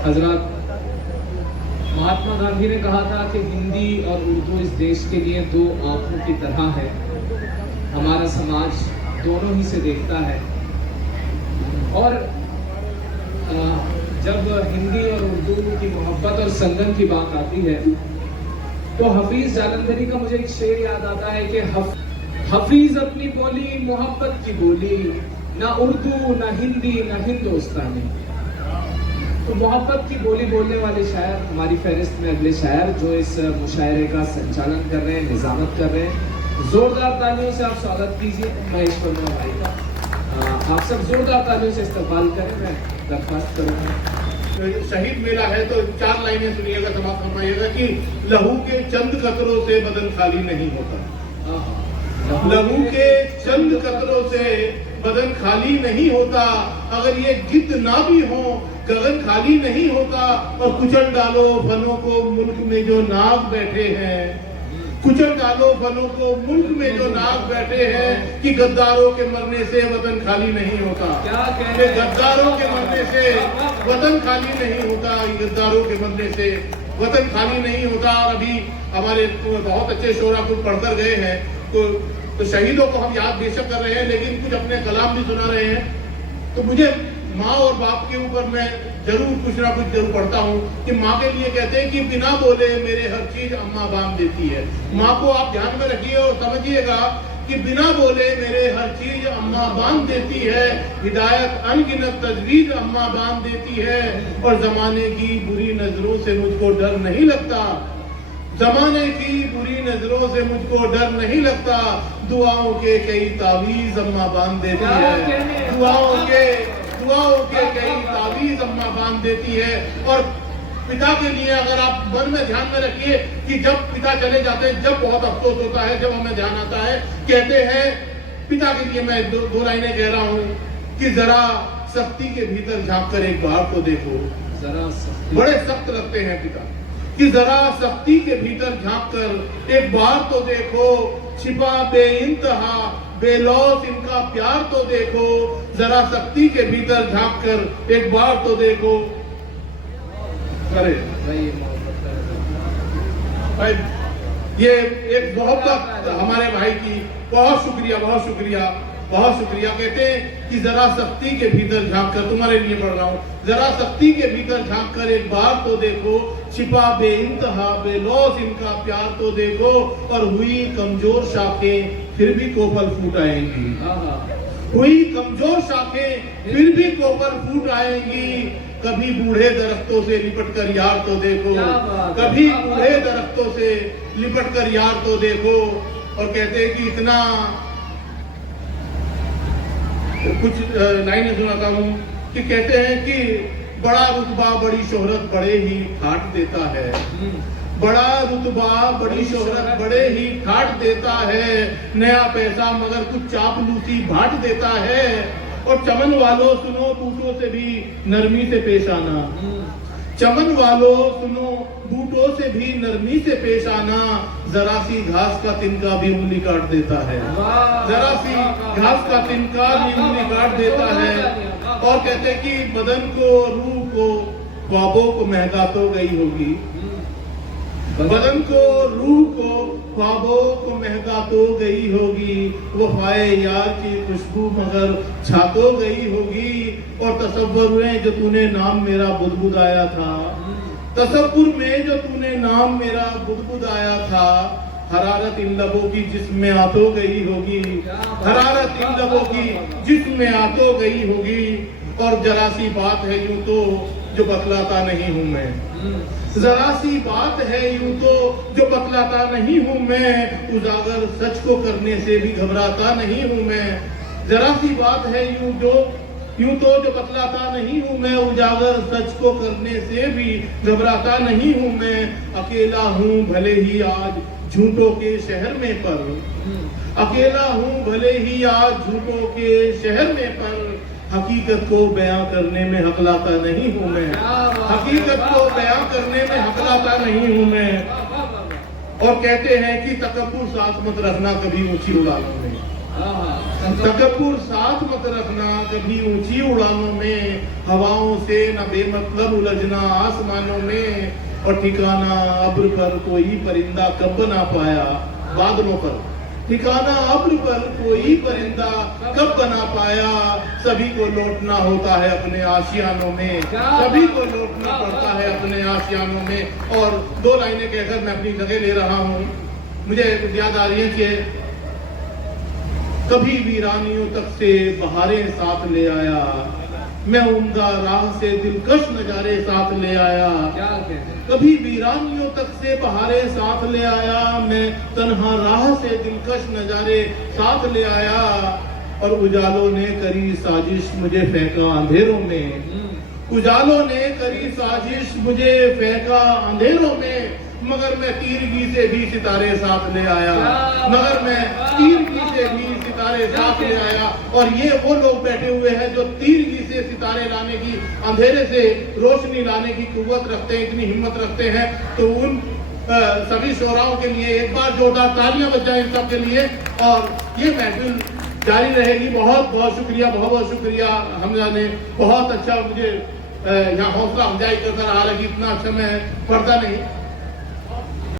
हजरत महात्मा गांधी ने कहा था कि हिंदी और उर्दू इस देश के लिए दो आंखों की तरह है। हमारा समाज दोनों ही से देखता है। और जब हिंदी और उर्दू की मोहब्बत और संगम की बात आती है तो हफीज जालंधरी का मुझे एक शेर याद आता है कि हफीज अपनी बोली मोहब्बत की बोली, ना उर्दू ना हिंदी ना हिंदुस्तानी। तो मोहब्बत की बोली बोलने वाले शायर हमारी फहरिस्त में अगले शायर जो इस मुशायरे का संचालन कर रहे हैं, निजामत कर रहे हैं, जोरदार तालियों से आप स्वागत कीजिए महेश वर्मा भाई का। आप सब जोरदार तालियों से इस्तकबाल करें। मैं दरख्वास्त करूँगा। शहीद मेला है तो 4 लाइनें सुनिएगा, समाप्त फरमाइएगा कि लहू के चंद कतरों से बदन खाली नहीं होता। लहू के चंद कतरों से बदन खाली नहीं होता। अगर ये गिद्ध ना भी हो गगन खाली नहीं होता। और कुचल डालो फनों को मुल्क में जो नाग बैठे हैं, कुचल डालो फनों को मुल्क में जो नाग बैठे हैं, कि गद्दारों के मरने से वतन खाली नहीं होता। क्या कहते हैं? गद्दारों के मरने से वतन खाली नहीं होता। गद्दारों के मरने से वतन खाली नहीं होता। और अभी हमारे बहुत अच्छे शोरा कुछ पढ़कर गए हैं तो शहीदों को हम याद बेशक कर रहे हैं, लेकिन कुछ अपने कलाम भी सुना रहे हैं। तो मुझे माँ और बाप के ऊपर मैं जरूर कुछ ना कुछ जरूर पढ़ता हूँ कि माँ के लिए कहते हैं कि बिना बोले मेरे हर चीज अम्मा बांध देती है। माँ को आप ध्यान में रखिए और समझिएगा कि बिना बोले मेरे हर चीज अम्मा बांध देती है। हिदायत अनगिनत तजवीज अम्मा बांध देती है। और जमाने की बुरी नजरों से मुझको डर नहीं लगता। जमाने की बुरी नजरों से मुझको डर नहीं लगता। दुआओं के कई तावीज अम्मा बांध देती है। दुआओं के कई तावीज अम्मा बांध देती है। और पिता के लिए अगर आप मन में ध्यान में रखिए कि जब पिता चले जाते हैं, जब बहुत अफसोस होता है, जब हमें ध्यान आता है, कहते हैं पिता के लिए मैं दो लाइनें कह रहा हूँ कि जरा सख्ती के भीतर झांक कर एक बार तो देखो। जरा बड़े सख्त लगते हैं पिता कि जरा सख्ती के भीतर झांक कर एक बार तो देखो। छिपा बेइंतहा बेलौस इनका प्यार तो देखो। जरा सख्ती के भीतर झांक कर एक बार तो देखो। अरे भाई ये एक मोहब्बत हमारे भाई की, बहुत शुक्रिया बहुत शुक्रिया बहुत शुक्रिया। कहते हैं कि जरा सख्ती के भीतर झांक कर, तुम्हारे लिए पढ़ रहा हूँ, जरा सख्ती के भीतर झांक कर एक बार तो देखो। छिपा बेइंतहा बेलौस इनका प्यार तो देखो। और हुई कमजोर शाखें फिर भी कोपल फूट आएंगी। हुई कमजोर शाखें फिर भी कोपल फूट आएंगी। कभी बूढ़े दरख्तों से लिपट कर यार तो देखो। कभी बूढ़े दरख्तों से लिपट कर यार तो देखो। और कहते हैं कि इतना कुछ लाइनें सुनाता हूँ कि कहते हैं कि बड़ा रुतबा बड़ी शोहरत बड़े ही ठाट देता है। बड़ा रुतबा बड़ी शोहरत बड़े ही ठाट देता है। नया पैसा मगर कुछ चापलूसी भाट देता है। और चमन वालों सुनो बूटों से भी नरमी से पेश आना। चमन वालों सुनो बूटों से भी नरमी से पेश आना। जरा सी घास का तिनका भी उंगली काट देता है। जरा सी घास का तिनका भी उंगली काट देता है। और कहते कि बदन को रूह को ख्वाबों को महका तो गई होगी। बदन को रूह को ख्वाबों को महका तो गई होगी। वफाए यार की खुशबू मगर छा तो गई होगी। और तसव्वुर में जो तूने नाम मेरा बुदबुदाया था, तसव्वुर में जो तूने नाम मेरा बुदबुदाया था, हरारत इन लबों की जिसमें आ तो गई होगी। हरारत इन लबों की जिसमें आ तो गई होगी। और जरा सी बात है यूं तो जो बतलाता नहीं हूं मैं। जरा सी बात है यूं तो जो बतलाता नहीं हूं मैं। उजागर सच को करने से भी घबराता नहीं हूं मैं। जरा सी बात है यूं तो जो बतलाता नहीं हूं मैं। उजागर सच को करने से भी घबराता नहीं हूं मैं। अकेला हूं भले ही आज झूठों के शहर में पर। अकेला हूं भले ही आज झूठों के शहर में पर। हकीकत को बयां करने में हकलाता नहीं हूं मैं। हकीकत को बयां करने में हकलाता नहीं हूं मैं। और कहते हैं कि तकब्बुर साथ मत रखना कभी ऊंची उड़ानों में। तकब्बुर साथ मत रखना कभी ऊंची उड़ानों में, हवाओं से न बेमतलब उलझना आसमानों में, और ठिकाना अब्र पर कोई परिंदा कब बना पाया, बादलों पर ठिकाना अब्र पर कोई परिंदा कब बना पाया। सभी को लौटना होता है अपने आशियानों में, सभी को लौटना पड़ता है अपने आशियानों में। और दो लाइनें कहकर मैं अपनी जगह ले रहा हूँ। मुझे याद आ रही है कि कभी वीरानियों तक से बहारें साथ ले आया, मैं उम्दा राह से दिलकश नजारे साथ ले आया। क्या कहते हैं? कभी वीरानियों तक से बहारें साथ ले आया, मैं तन्हा राह से दिलकश नजारे साथ ले आया। और उजालों ने करी साजिश मुझे फेंका अंधेरों में, उजालों ने करी साजिश मुझे फेंका अंधेरों में, मगर मैं तीरगी से भी सितारे साथ ले आया, मगर मैं तीरगी से भी सितारे साथ ले आया। और ये वो लोग बैठे हुए हैं जो तीरगी से सितारे लाने की, अंधेरे से रोशनी लाने की कुव्वत रखते हैं, इतनी हिम्मत रखते हैं। तो उन सभी शोराओं के लिए एक बार जोरदार तालियां बज जाएं इन सब के लिए। और ये महफिल जारी रहेगी। बहुत बहुत शुक्रिया, बहुत बहुत शुक्रिया हमजा ने, बहुत अच्छा मुझे यहाँ हौसला अफजाई करता रहा। इतना अच्छा मैं पढ़ता नहीं।